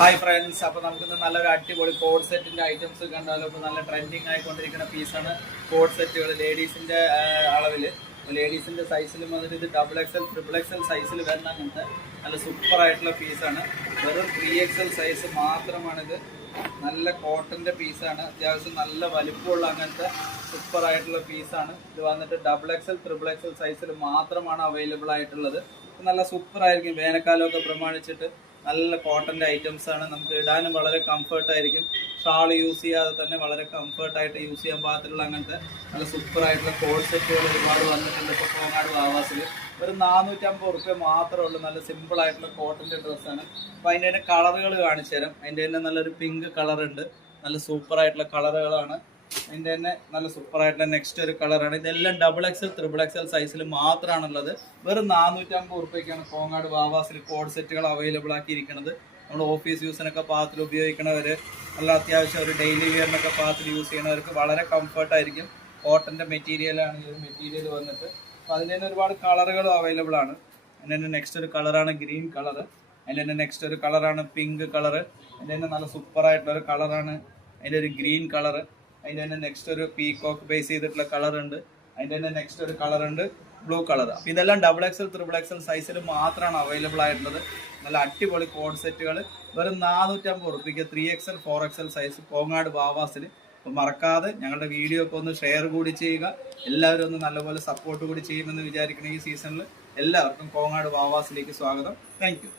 Hi friends, അപ്പോൾ നമുക്കിന്ന് നല്ലൊരു അടിപൊളി കോഡ് സെറ്റിന്റെ ഐറ്റംസ് കണ്ടാലും ഇപ്പോൾ നല്ല ട്രെൻഡിങ് ആയിക്കൊണ്ടിരിക്കുന്ന പീസാണ് കോഡ് സെറ്റുകൾ. ലേഡീസിന്റെ അളവിൽ, ലേഡീസിന്റെ സൈസിലും വന്നിട്ട് ഇത് XXL, XXL സൈസിൽ വരുന്ന അങ്ങനത്തെ നല്ല സൂപ്പർ ആയിട്ടുള്ള പീസാണ്. വെറും 3XL സൈസ് മാത്രമാണിത്. നല്ല കോട്ടന്റെ പീസാണ്, അത്യാവശ്യം നല്ല വലിപ്പമുള്ള അങ്ങനത്തെ സൂപ്പർ ആയിട്ടുള്ള പീസാണ്. ഇത് വന്നിട്ട് XXL, XXL സൈസിൽ മാത്രമാണ് അവൈലബിൾ ആയിട്ടുള്ളത്. നല്ല സൂപ്പർ ആയിരിക്കും. വേനൽക്കാലമൊക്കെ പ്രമാണിച്ചിട്ട് നല്ല കോട്ടന്റെ ഐറ്റംസ് ആണ്. നമുക്ക് ഇടാനും വളരെ കംഫർട്ട് ആയിരിക്കും. ഷാൾ യൂസ് ചെയ്യാതെ തന്നെ വളരെ കംഫർട്ടായിട്ട് യൂസ് ചെയ്യാൻ പാകത്തിലുള്ള അങ്ങനത്തെ നല്ല സൂപ്പർ ആയിട്ടുള്ള കോഡ് സെറ്റുകൾ ഒരുപാട് വന്നിട്ടുണ്ട് ഇപ്പോൾ കോങ്ങാട് വാവാസിൽ. ഒരു 450 റുപ്യ മാത്രമേ ഉള്ളൂ. നല്ല സിമ്പിൾ ആയിട്ടുള്ള കോട്ടന്റെ ഡ്രസ്സാണ്. അപ്പോൾ അതിൻ്റെ തന്നെ കളറുകൾ കാണിച്ചു തരാം. അതിൻ്റെ തന്നെ നല്ലൊരു പിങ്ക് കളർ ഉണ്ട്. നല്ല സൂപ്പർ ആയിട്ടുള്ള കളറുകളാണ്. അതിൻ്റെ തന്നെ നല്ല സൂപ്പർ ആയിട്ടുള്ള നെക്സ്റ്റ് ഒരു കളറാണ്. ഇതെല്ലാം XXL, XXL സൈസിൽ മാത്രമാണുള്ളത്. വെറും 450 റുപ്യക്കാണ് കോങ്ങാട് വാവാസിൽ കോഡ് സെറ്റുകൾ അവൈലബിൾ ആക്കിയിരിക്കുന്നത്. നമ്മൾ ഓഫീസ് യൂസിനൊക്കെ പാകത്തിൽ ഉപയോഗിക്കണവർ, നല്ല അത്യാവശ്യം ഒരു ഡെയിലി വെയറിനൊക്കെ പാകത്തിൽ യൂസ് ചെയ്യുന്നവർക്ക് വളരെ കംഫർട്ടായിരിക്കും. കോട്ടൻ്റെ മെറ്റീരിയലാണ് ഈ ഒരു മെറ്റീരിയൽ വന്നിട്ട്. അപ്പോൾ അതിൻ്റെ തന്നെ ഒരുപാട് കളറുകളും അവൈലബിൾ ആണ്. അതിൻ്റെ തന്നെ നെക്സ്റ്റ് ഒരു കളറാണ് ഗ്രീൻ കളർ. അതിൻ്റെ തന്നെ നെക്സ്റ്റ് ഒരു കളറാണ് പിങ്ക് കളർ. അതിൻ്റെ തന്നെ നല്ല സൂപ്പറായിട്ടുള്ള ഒരു കളറാണ് അതിൻ്റെ ഒരു ഗ്രീൻ കളർ. അതിൻ്റെ തന്നെ നെക്സ്റ്റ് ഒരു പീകോക്ക് ബേസ് ചെയ്തിട്ടുള്ള കളർ ഉണ്ട്. അതിൻ്റെ തന്നെ നെക്സ്റ്റ് ഒരു കളർ ഉണ്ട് ബ്ലൂ കളർ. അപ്പോൾ ഇതെല്ലാം XXL, XXL സൈസിൽ മാത്രമാണ് അവൈലബിൾ ആയിട്ടുള്ളത്. നല്ല അടിപൊളി കോഡ് സെറ്റുകൾ വെറും 450 റുപ്യക്ക് 3XL, 4XL സൈസ് കോങ്ങാട് വാവാസിൽ. അപ്പോൾ മറക്കാതെ ഞങ്ങളുടെ വീഡിയോ ഒക്കെ ഒന്ന് ഷെയർ കൂടി ചെയ്യുക. എല്ലാവരും ഒന്ന് നല്ലപോലെ സപ്പോർട്ട് കൂടി ചെയ്യുമെന്ന് വിചാരിക്കണം. ഈ സീസണിൽ എല്ലാവർക്കും കോങ്ങാട് വാവാസിലേക്ക് സ്വാഗതം. Thank you.